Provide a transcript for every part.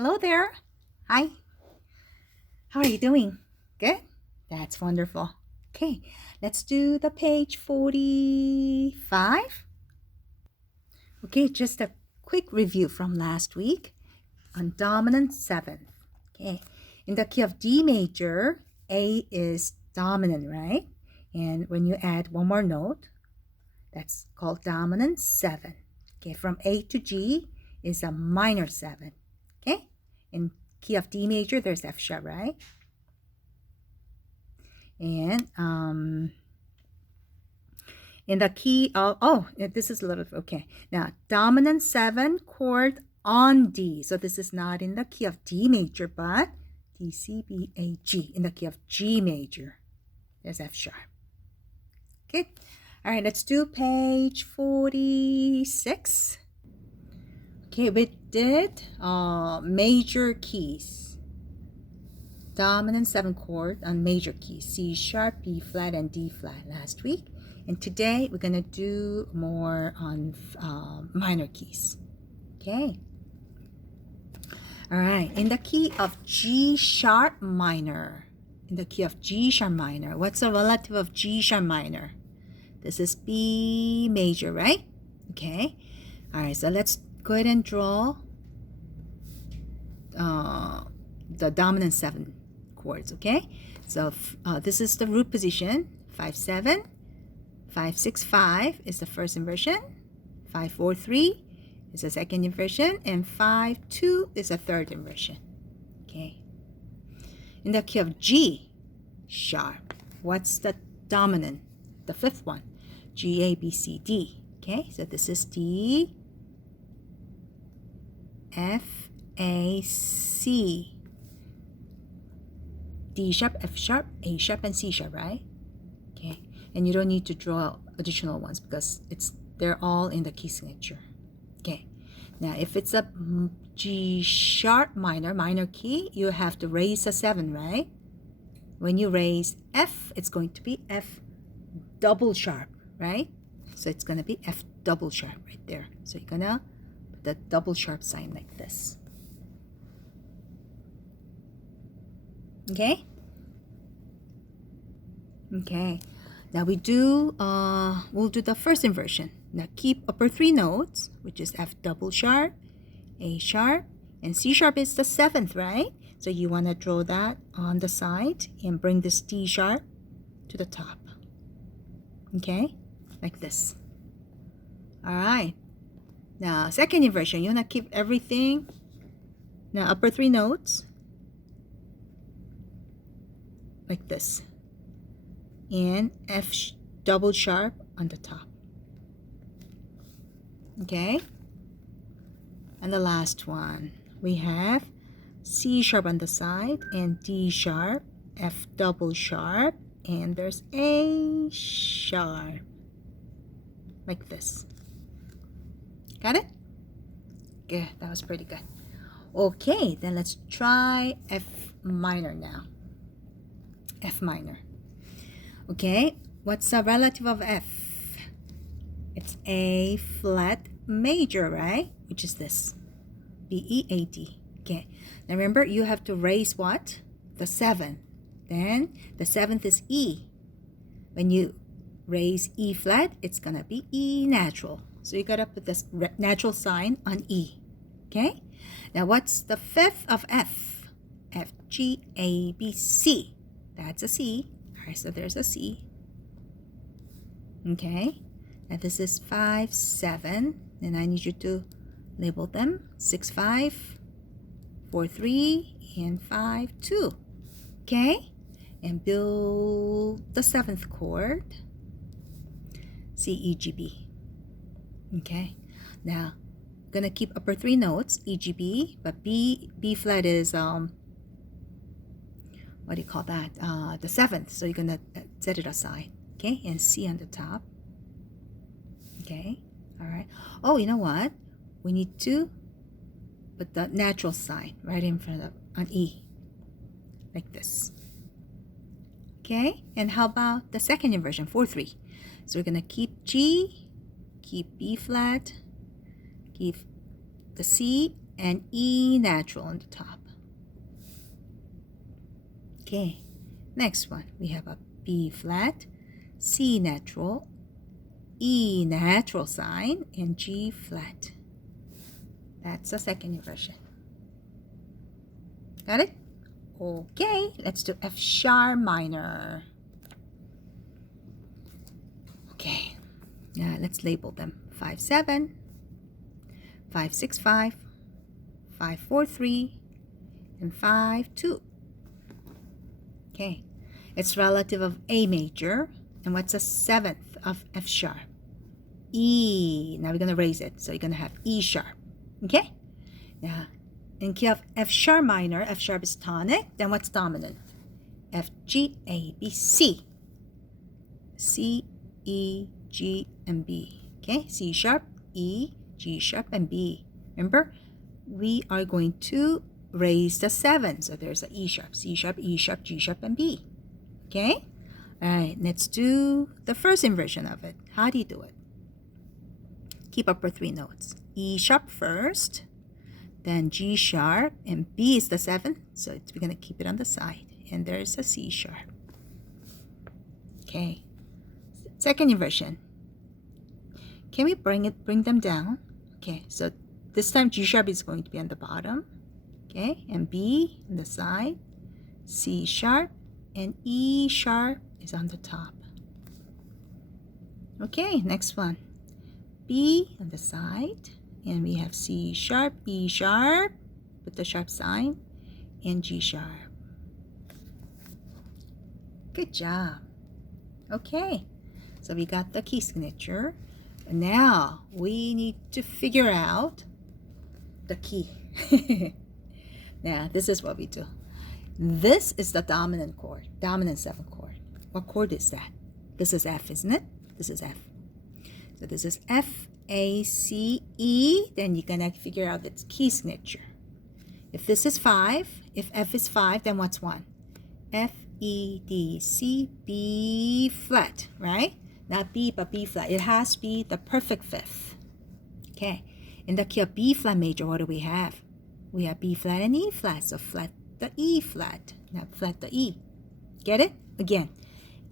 Hello there. Hi. How are you doing? Good? That's wonderful. Okay, let's do the page 45. Okay, just a quick review from last week on dominant 7th. Okay, in the key of D major, A is dominant, right? And when you add one more note, that's called dominant 7. Okay, from A to G is a minor 7. Okay, in key of D major, there's F sharp, right? And in the key of, this is a little, okay. Now, dominant 7 chord on D. So this is not in the key of D major, but D, C, B, A, G, in the key of G major. There's F sharp. Okay. All right, let's do page 46. Okay, we did major keys. Dominant 7 chord on major keys, C sharp, B flat, and D flat last week. And today we're going to do more on minor keys. Okay. All right. In the key of G sharp minor. In the key of G sharp minor. What's the relative of G sharp minor? This is B major, right? Okay. All right. So let's go ahead and draw the dominant 7 chords, okay? So this is the root position. 5-7. 5-6-5 is the first inversion. 5-4-3 is the second inversion, and 5-2 is the third inversion. Okay. In the key of G sharp, what's the dominant? The fifth one. G, A, B, C, D. Okay, so this is D, F, A, C. D sharp, F sharp, A sharp, and C sharp, right? Okay, and you don't need to draw additional ones because they're all in the key signature. Okay, now if it's a G sharp minor key, you have to raise a 7, right? When you raise F, it's going to be F double sharp, right? So it's going to be F double sharp right there. So you're going to put the double sharp sign like this. Okay? Okay. Now we'll do the first inversion. Now keep upper 3 notes, which is F double sharp, A sharp, and C sharp is the 7th, right? So you want to draw that on the side and bring this D sharp to the top. Okay? Like this. All right. Now, second inversion, you want to keep everything. Now, upper 3 notes. Like this. And F double sharp on the top. Okay? And the last one, we have C sharp on the side and D sharp, F double sharp, and there's A sharp. Like this. Got it? Good. That was pretty good. Okay, then let's try F minor now. F minor. Okay, what's the relative of F? It's A flat major, right? Which is this. B, E, A, D. Okay, now remember you have to raise what? The 7. Then the 7th is E. When you raise E flat, it's gonna be E natural. So you gotta put this natural sign on E. Okay? Now what's the 5th of F? F, G, A, B, C. That's a C. Alright, so there's a C. Okay? Now this is 5-7. And I need you to label them. 6-5, 4-3, and 5-2. Okay? And build the 7th chord. C, E, G, B. Okay? Now, I'm gonna keep upper 3 notes, E, G, B, but B flat is what do you call that? The 7th. So you're gonna set it aside. Okay? And C on the top. Okay? Alright. Oh, you know what? We need to put the natural sign right in front of on E. Like this. Okay? And how about the second inversion, 4-3? So we're gonna keep G, keep B flat, keep the C and E natural on the top. Okay, next one, we have a B flat, C natural, E natural sign, and G flat. That's the second inversion. Got it? Okay, let's do F sharp minor. Okay, now let's label them. 5-7, 5-6-5, 5-4-3, and 5-2. Okay, it's relative of A major. And what's the seventh of F sharp? E. Now we're going to raise it. So you're going to have E sharp. Okay? Now, in key of F sharp minor, F sharp is tonic. Then what's dominant? F, G, A, B, C. C, E, G, and B. Okay? C sharp, E, G sharp, and B. Remember, we are going to raise the 7. So there's a E sharp, C sharp, E sharp, G sharp, and B. Okay? All right, let's do the first inversion of it. How do you do it? Keep upper 3 notes. E sharp first, then G sharp, and B is the 7th, so we're going to keep it on the side. And there's a C sharp. Okay. Second inversion. Can we bring them down? Okay, so this time G sharp is going to be on the bottom. Okay, and B on the side, C sharp, and E sharp is on the top. Okay, next one. B on the side, and we have C sharp, E sharp, with the sharp sign, and G sharp. Good job. Okay, so we got the key signature. And now we need to figure out the key. Now, this is what we do. This is the dominant chord, dominant 7th chord. What chord is that? This is F, isn't it? This is F. So this is F, A, C, E. Then you're going to figure out its key signature. If this is 5, if F is 5, then what's 1? F, E, D, C, B flat, right? Not B, but B flat. It has to be the perfect fifth. Okay. In the key of B flat major, what do we have? We have B flat and E flat. So flat the E flat, not flat the E. Get it? Again,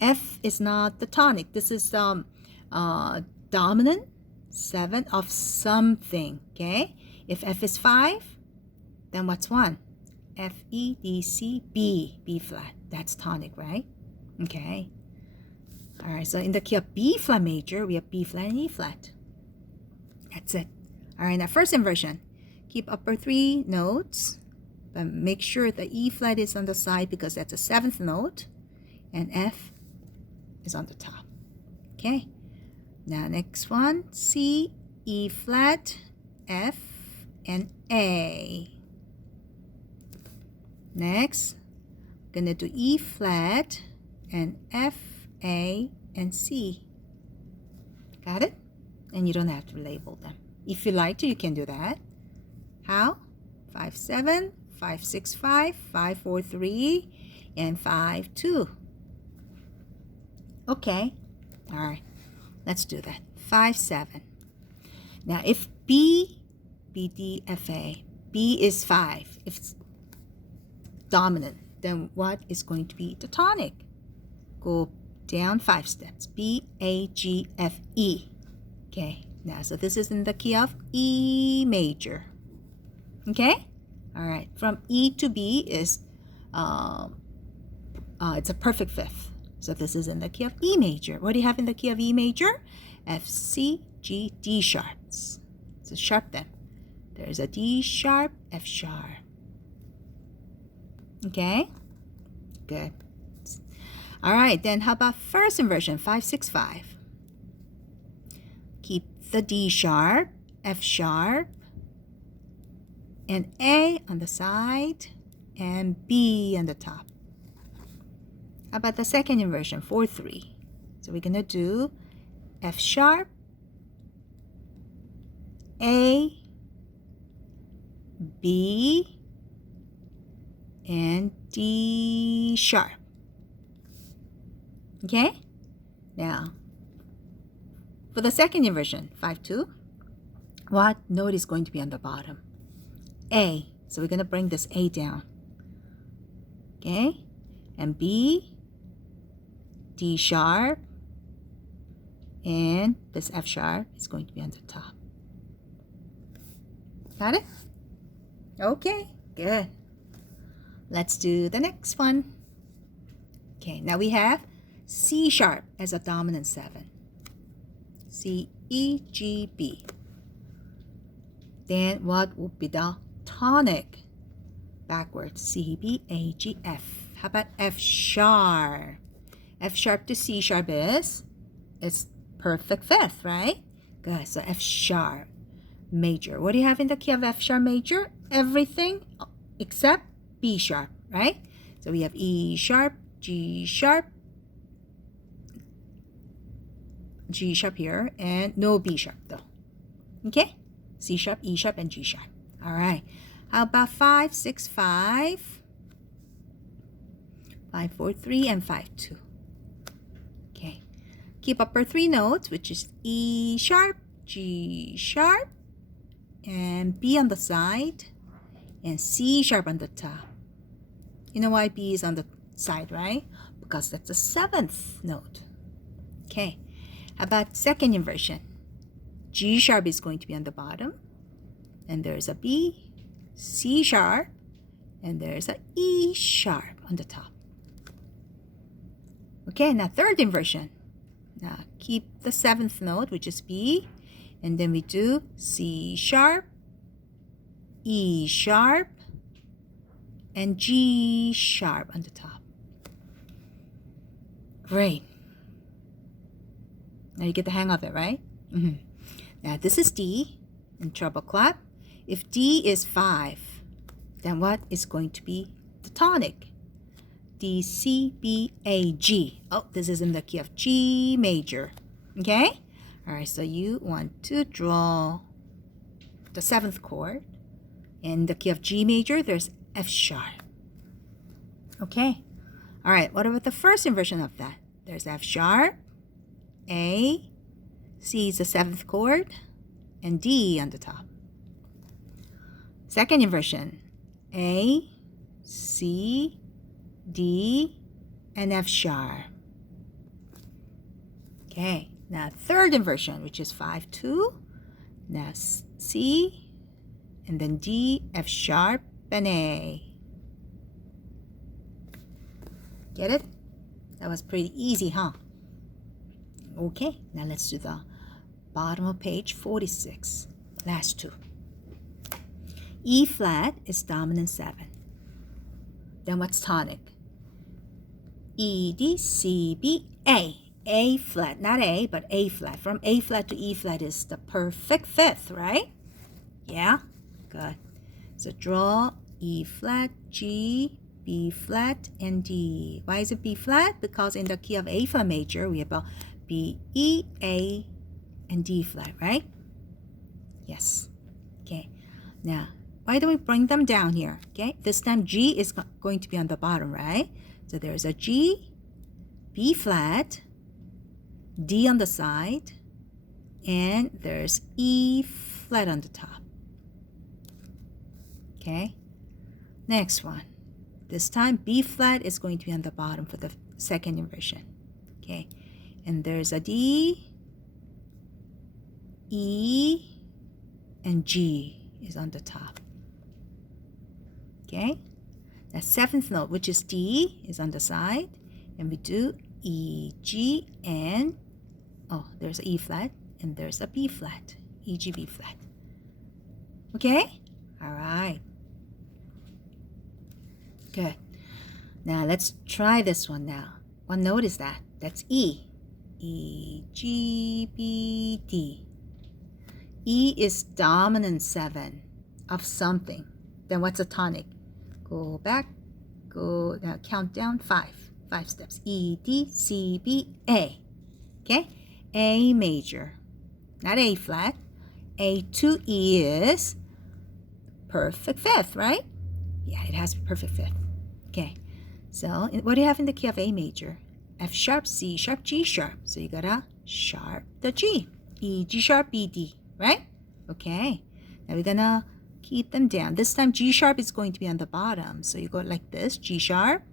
F is not the tonic. This is dominant 7 of something. Okay. If F is 5, then what's 1? F, E, D, C, B. B flat. That's tonic, right? Okay. All right, so in the key of B flat major, we have B flat and E flat. That's it. All right, now first inversion. Keep upper 3 notes, but make sure the E flat is on the side because that's a 7th note, and F is on the top. Okay. Now next one, C, E flat, F, and A. Next, I'm gonna do E flat and F, A, and C. Got it? And you don't have to label them. If you like to, you can do that. How? 5-7, 5-6-5, 5-4-3, and 5-2. Okay. All right. Let's do that. 5-7. Now, if B, B, D, F, A, B is 5. If it's dominant, then what is going to be the tonic? Go down 5 steps. B, A, G, F, E. Okay. Now, so this is in the key of E major. Okay? All right. From E to B is, it's a perfect fifth. So this is in the key of E major. What do you have in the key of E major? F, C, G, D sharps. So sharp them. There's a D sharp, F sharp. Okay? Good. All right, then how about first inversion, 5-6-5? Keep the D sharp, F sharp, and A on the side, and B on the top. How about the second inversion, 4-3? So we're going to do F sharp, A, B, and D sharp. Okay? Now, for the second inversion, 5-2, what note is going to be on the bottom? A. So we're gonna bring this A down. Okay? And B, D sharp, and this F sharp is going to be on the top. Got it? Okay, good. Let's do the next one. Okay, now we have C sharp as a dominant 7. C, E, G, B. Then what would be the tonic? Backwards, C, B, A, G, F. How about F sharp? F sharp to C sharp is, it's perfect fifth, right? Good, so F sharp major. What do you have in the key of F sharp major? Everything except B sharp, right? So we have E sharp, G sharp here, and no B sharp though. Okay? C sharp, E sharp, and G sharp. All right. How about 5, 6, 5, 5, 4, 3, and 5, 2. Okay. Keep upper 3 notes, which is E sharp, G sharp, and B on the side, and C sharp on the top. You know why B is on the side, right? Because that's the 7th note. Okay. How about second inversion? G sharp is going to be on the bottom, and there's a B, C sharp, and there's a E sharp on the top. Okay, now third inversion. Now keep the 7th note, which is B, and then we do C sharp, E sharp, and G sharp on the top. Great. Now you get the hang of it, right? Now this is D in treble clef. If D is 5, then what is going to be the tonic? D, C, B, A, G. Oh, this is in the key of G major. Okay? All right, so you want to draw the 7th chord. In the key of G major, there's F sharp. Okay? All right, what about the first inversion of that? There's F sharp, A, C is the 7th chord, and D on the top. Second inversion, A, C, D, and F sharp. Okay, now third inversion, which is 5, 2. Now C, and then D, F sharp, and A. Get it? That was pretty easy, huh? Okay, now let's do the bottom of page 46. Last two. E flat is dominant 7. Then what's tonic? E, D, C, B, A. A flat, not A, but A flat. From A flat to E flat is the perfect fifth, right? Yeah? Good. So draw E flat, G, B flat, and D. Why is it B flat? Because in the key of A flat major, we have a B, E, A, and D flat, right? Yes. Okay. Now, why don't we bring them down here? Okay. This time G is going to be on the bottom, right? So there's a G, B flat, D on the side, and there's E flat on the top. Okay. Next one. This time B flat is going to be on the bottom for the second inversion. Okay. And there's a D, E, and G is on the top. Okay? The 7th note, which is D, is on the side. And we do E, G, and, oh, there's a E flat, and there's a B flat. E, G, B flat. Okay? All right. Good. Now let's try this one now. What note is that? That's E. E, G, B, D. E is dominant 7 of something. Then what's a tonic? Go back, go now, count down 5 steps. E, D, C, B, A. Okay? A major, not A flat. A to E is perfect fifth, right? Yeah, it has to be perfect fifth. Okay, so what do you have in the key of A major? F sharp, C sharp, G sharp. So you gotta sharp the G. E, G sharp, B, D, right? Okay, now we're gonna Keep them down. This time G sharp is going to be on the bottom. So you go like this, G sharp,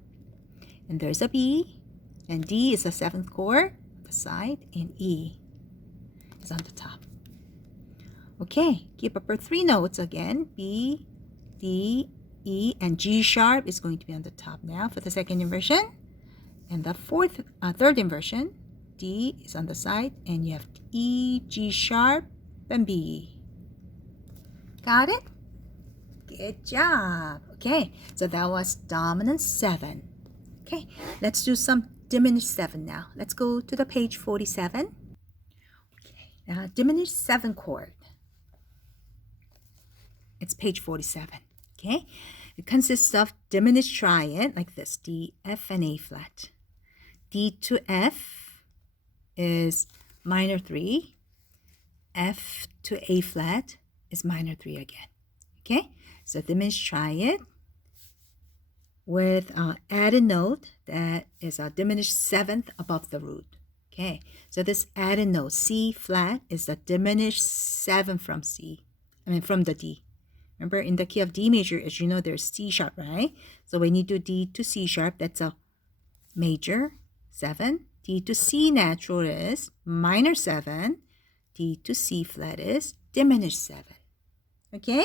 and there's a B, and D is the 7th chord, the side, and E is on the top. Okay, keep up our 3 notes again. B, D, E, and G sharp is going to be on the top now for the second inversion. And the third inversion, D is on the side, and you have E, G sharp, and B. Got it? Good job. Okay, so that was dominant 7. Okay, let's do some diminished 7 now. Let's go to the page 47. Okay, now diminished 7 chord. It's page 47. Okay, it consists of diminished triad like this: D, F, and A flat. D to F is minor 3. F to A flat is minor 3 again. Okay, so diminished triad with an added note that is a diminished 7th above the root. Okay, so this added note, C flat, is the diminished 7 from from the D. Remember, in the key of D major, as you know, there's C sharp, right? So when you do D to C sharp, that's a major 7. D to C natural is minor 7. D to C flat is diminished 7. Okay?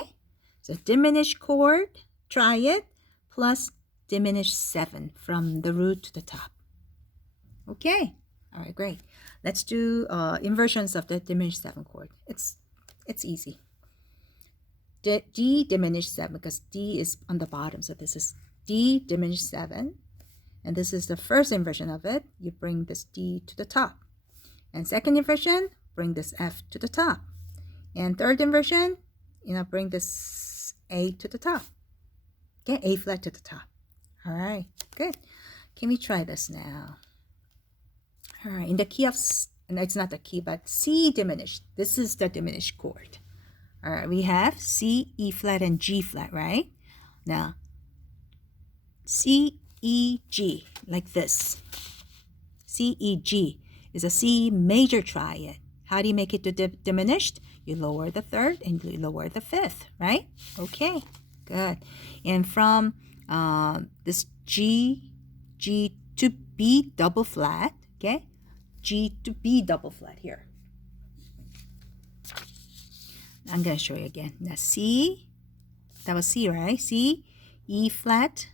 So diminished chord, triad, plus diminished 7 from the root to the top. Okay? All right, great. Let's do inversions of the diminished 7 chord. It's easy. D diminished 7, because D is on the bottom. So this is D diminished 7. And this is the first inversion of it. You bring this D to the top. And second inversion, bring this F to the top. And third inversion, bring this A to the top. Okay, A flat to the top. All right, good. Can we try this now? All right, in the key of, and it's not the key, but C diminished. This is the diminished chord. All right, we have C, E flat, and G flat, right? Now, C, E, G, like this. C, E, G is a C major triad. How do you make it to diminished? You lower the 3rd and you lower the 5th, right? Okay, good. And from this G to B double flat, okay? G to B double flat here. I'm going to show you again. Now C, that was C, right? C, E flat,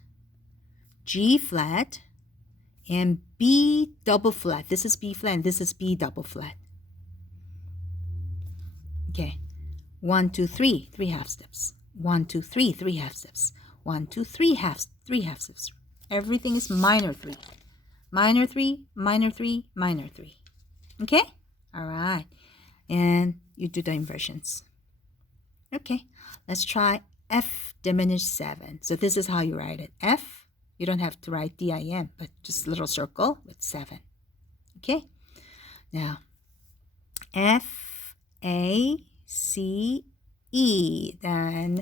G flat, and B double flat. This is B flat and this is B double flat. Okay, 1, 2, 3, 3 half steps. 1, 2, 3, 3 half steps. 1, 2, 3 half steps. Everything is minor 3. Minor 3, minor 3, minor 3. Okay? All right. And you do the inversions. Okay, let's try F diminished 7. So this is how you write it. F, you don't have to write D-I-M, but just a little circle with 7. Okay? Now, F, A, C, E. Then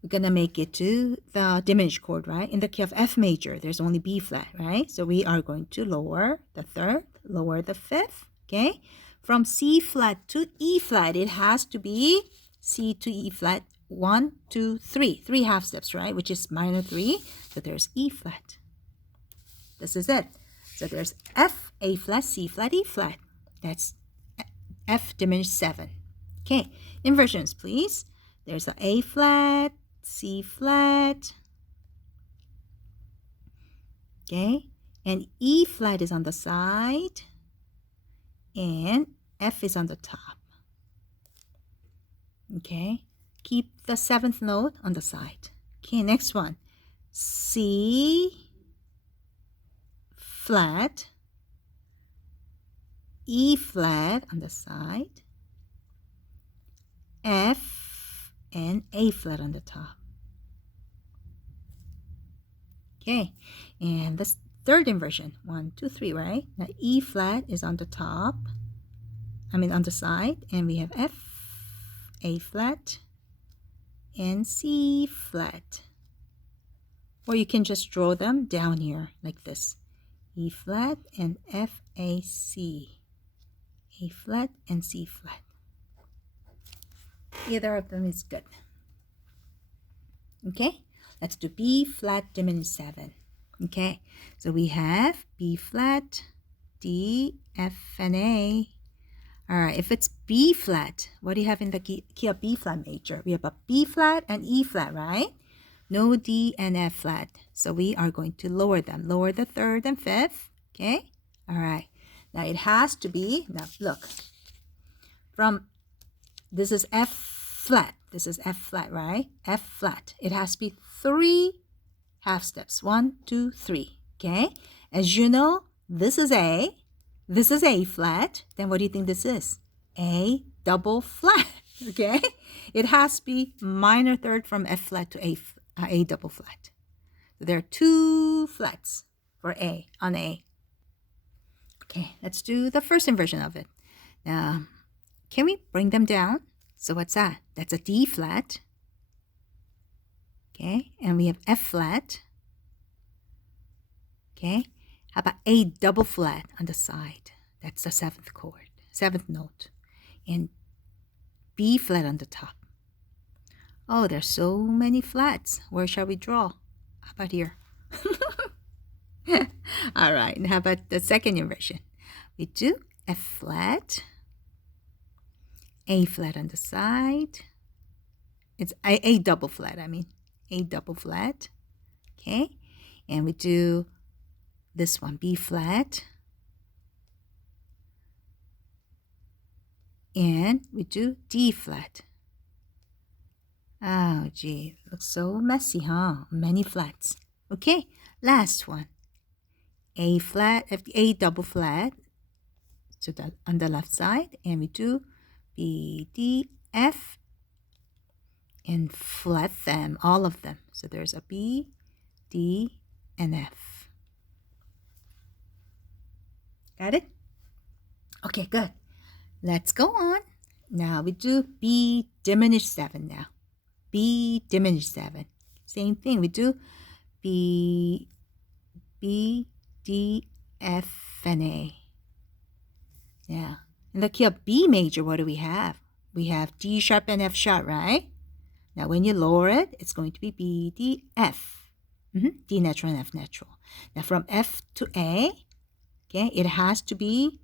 we're going to make it to the diminished chord, right? In the key of F major, there's only B flat, right? So we are going to lower the 3rd, lower the 5th, okay? From C flat to E flat, it has to be C to E flat, 1, 2, 3. 3 half steps, right? Which is minor 3. So there's E flat. This is it. So there's F, A flat, C flat, E flat. That's F diminished 7. Okay, inversions, please. There's a A flat, C flat. Okay, and E flat is on the side, and F is on the top. Okay, keep the 7th note on the side. Okay, next one. C flat, E flat on the side, F and A flat on the top. Okay, and the 3rd inversion, 1, 2, 3, right? Now E flat is on the top, on the side, and we have F, A flat, and C flat. Or you can just draw them down here like this. E flat and F, A, C. A flat and C flat. Either of them is good. Okay, let's do B flat diminished 7. Okay, so we have B flat, D, F, and A. All right, if it's B flat, what do you have in the key of B flat major? We have a B flat and E flat, right? No D and F flat. So we are going to lower them. Lower the third and fifth. Okay? All right. Now it has to be, now look, from, this is F flat. This is F flat, right? F flat. It has to be 3 half steps. 1, 2, 3. Okay? As you know, this is A. This is A flat. Then what do you think this is? A double flat. Okay? It has to be minor third from F flat to A double flat. So there are 2 flats for A on A. Okay, let's do the first inversion of it. Now, can we bring them down? So what's that? That's a D flat. Okay, and we have F flat. Okay, how about A double flat on the side? That's the 7th chord, 7th note. And B flat on the top. Oh, there's so many flats. Where shall we draw? How about here? All right, and how about the second inversion? We do F flat, A flat on the side. It's A double flat, A double flat. Okay, and we do this one, B flat. And we do D flat. Oh, gee, it looks so messy, huh? Many flats. Okay, last one. A flat, A double flat, so that on the left side, and we do B, D, F, and flat them, all of them. So there's a B, D, and F. Got it? Okay, good. Let's go on. Now we do B diminished 7 now. B diminished 7. Same thing. We do B, D, F, and A. Now, in the key of B major, what do we have? We have D sharp and F sharp, right? Now, when you lower it, it's going to be B, D, F. D natural and F natural. Now, from F to A, okay, it has to be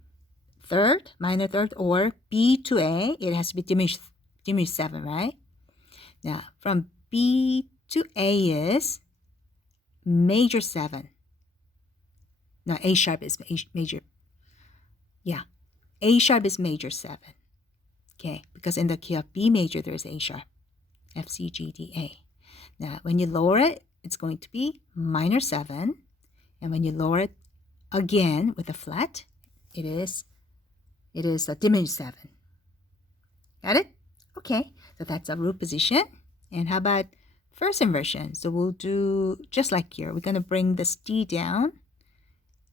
third, minor third, or B to A, it has to be diminished 7, right? Now, from B to A is major 7. No, A sharp is major. Yeah, A sharp is major 7. Okay, because in the key of B major, there's A sharp. F, C, G, D, A. Now, when you lower it, it's going to be minor 7. And when you lower it again with a flat, it is a diminished 7. Got it? Okay, so that's a root position. And how about first inversion? So we'll do just like here. We're going to bring this D down,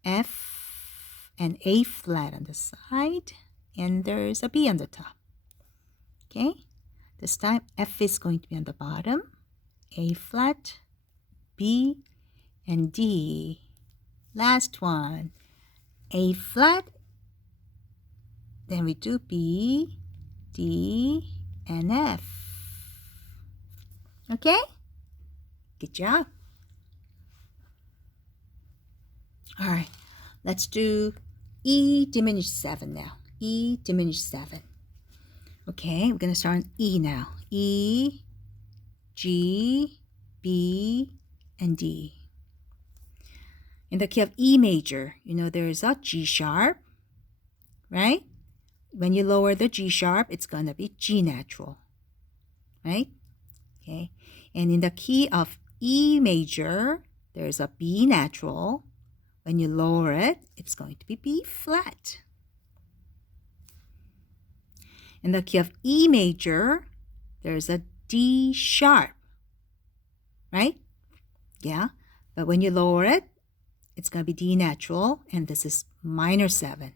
F and A flat on the side, and there's a B on the top. Okay, this time F is going to be on the bottom, A flat, B, and D. Last one, A flat, then we do B, D, and F. Okay? Good job. All right, let's do E diminished 7 now. E diminished 7. Okay, we're going to start on E now. E, G, B, and D. In the key of E major, you know there is a G sharp, right? When you lower the G sharp, it's going to be G natural, right? Okay, and in the key of E major, there's a B natural. When you lower it, it's going to be B flat. In the key of E major, there's a D sharp, right? Yeah, but when you lower it, it's going to be D natural, and this is minor 7.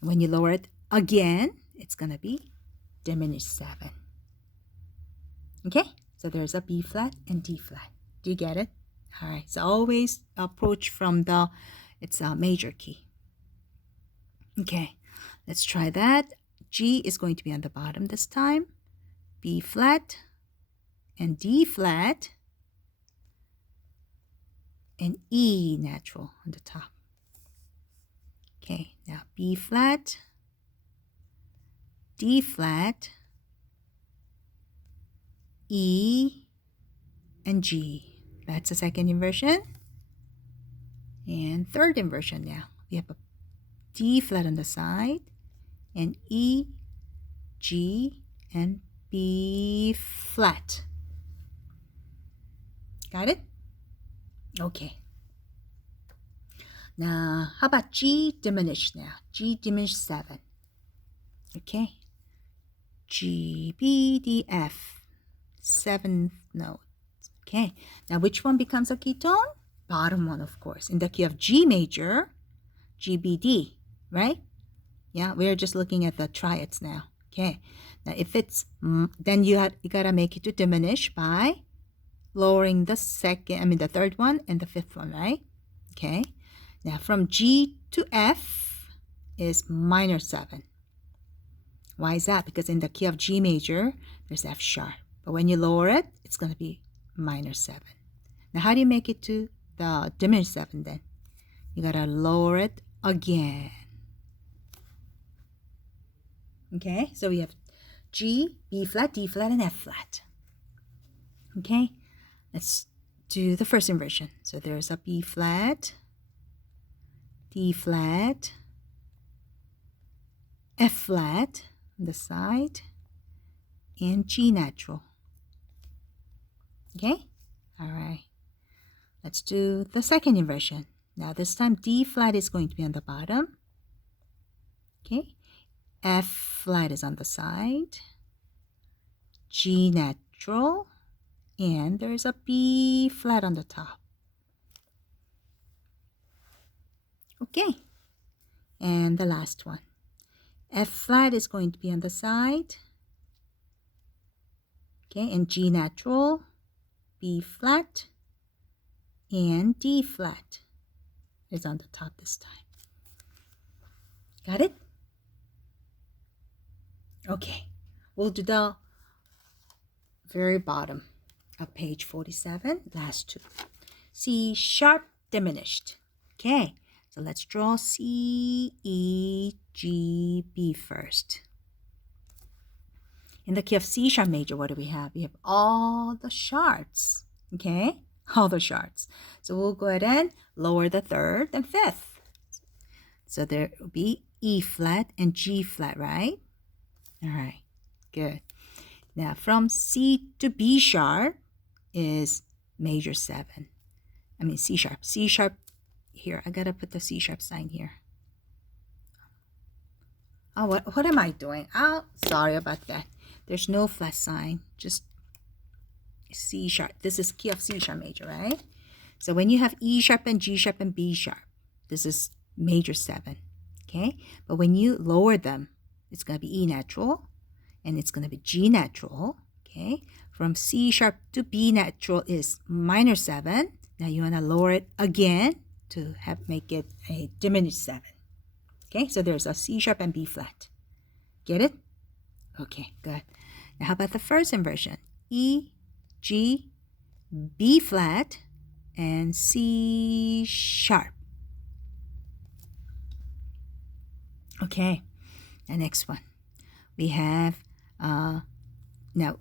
When you lower it again, it's going to be diminished 7. Okay, so there's a B flat and D flat. Do you get it? All right, so always approach from it's a major key. Okay, let's try that. G is going to be on the bottom this time. B flat and D flat, and E natural on the top. Okay, now B flat, D flat, E, and G. That's the second inversion. And third inversion now. We have a D flat on the side, and E, G, and B flat. Got it? Okay. Now, how about G diminished now? G diminished 7. Okay. G, B, D, F. 7th note. Okay. Now, which one becomes a ketone? Bottom one, of course. In the key of G major, G, B, D, right? Yeah, we're just looking at the triads now. Okay. Now, if it's, then you gotta make it to diminish by lowering the third one and the fifth one, right? Okay. Now, from G to F is minor 7. Why is that? Because in the key of G major, there's F sharp. But when you lower it, it's going to be minor 7. Now, how do you make it to the diminished 7 then? You got to lower it again. Okay, so we have G, B flat, D flat, and F flat. Okay, let's do the first inversion. So there's a B flat, D flat, F flat on the side, and G natural. Okay, all right. Let's do the second inversion. Now this time D flat is going to be on the bottom. Okay, F flat is on the side, G natural, and there's a B flat on the top. Okay, and the last one. F flat is going to be on the side. Okay, and G natural, B flat, and D flat is on the top this time. Got it? Okay, we'll do the very bottom of page 47, last two. C sharp diminished. Okay, so let's draw C, E, G, B first. In the key of C sharp major, what do we have? We have all the sharps, okay? All the sharps. So we'll go ahead and lower the third and fifth. So there will be E flat and G flat, right? All right, good. Now from C to B sharp is major 7. I mean C sharp. C sharp here. I gotta put the C sharp sign here. Oh, what am I doing? Oh, sorry about that. There's no flat sign, just C sharp. This is key of C sharp major, right? So when you have E sharp and G sharp and B sharp, this is major 7, okay? But when you lower them, it's going to be E natural, and it's going to be G natural, okay? From C sharp to B natural is minor 7. Now you want to lower it again to make it a diminished 7. Okay, so there's a C sharp and B flat. Get it? Okay, good. Now how about the first inversion? E, G, B flat, and C sharp. Okay, the next one. We have, now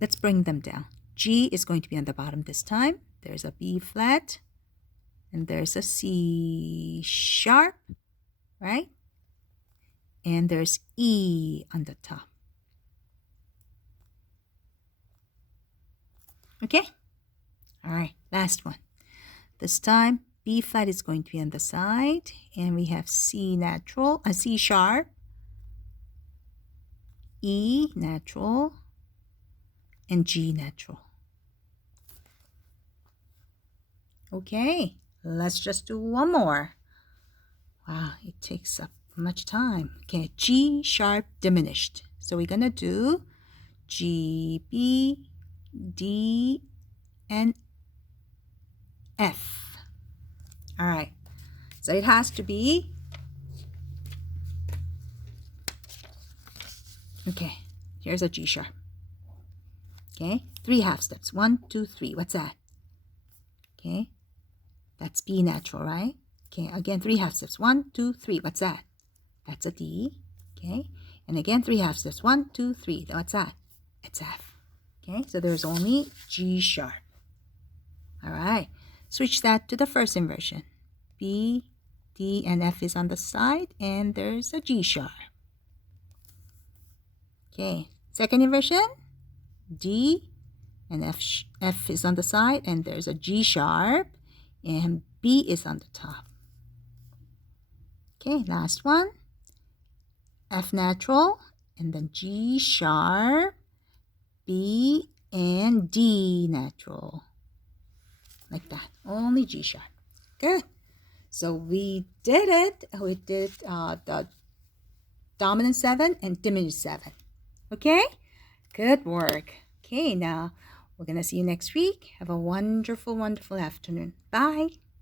let's bring them down. G is going to be on the bottom this time. There's a B flat, and there's a C sharp, right? And there's E on the top. Okay? All right, last one. This time, B flat is going to be on the side, and we have C natural, C sharp, E natural, and G natural. Okay, let's just do one more. Wow, it takes up much time. Okay, G sharp diminished. So we're gonna do G, B, D, and F. All right, so it has to be, okay, here's a G sharp. Okay, 3 half steps. 1, 2, 3. What's that? Okay, that's B natural, right? Okay, again, 3 half steps. 1, 2, 3. What's that? That's a D. Okay, and again, 3 half steps. 1, 2, 3. What's that? It's F. Okay, so there's only G sharp. All right, switch that to the first inversion. B, D, and F is on the side, and there's a G sharp. Okay, second inversion. D and F is on the side, and there's a G sharp, and B is on the top. Okay, last one. F natural, and then G sharp, B, and D natural. Like that. Only G sharp. Good. So we did it. We did the dominant 7 and diminished 7. Okay? Good work. Okay, now we're going to see you next week. Have a wonderful, wonderful afternoon. Bye.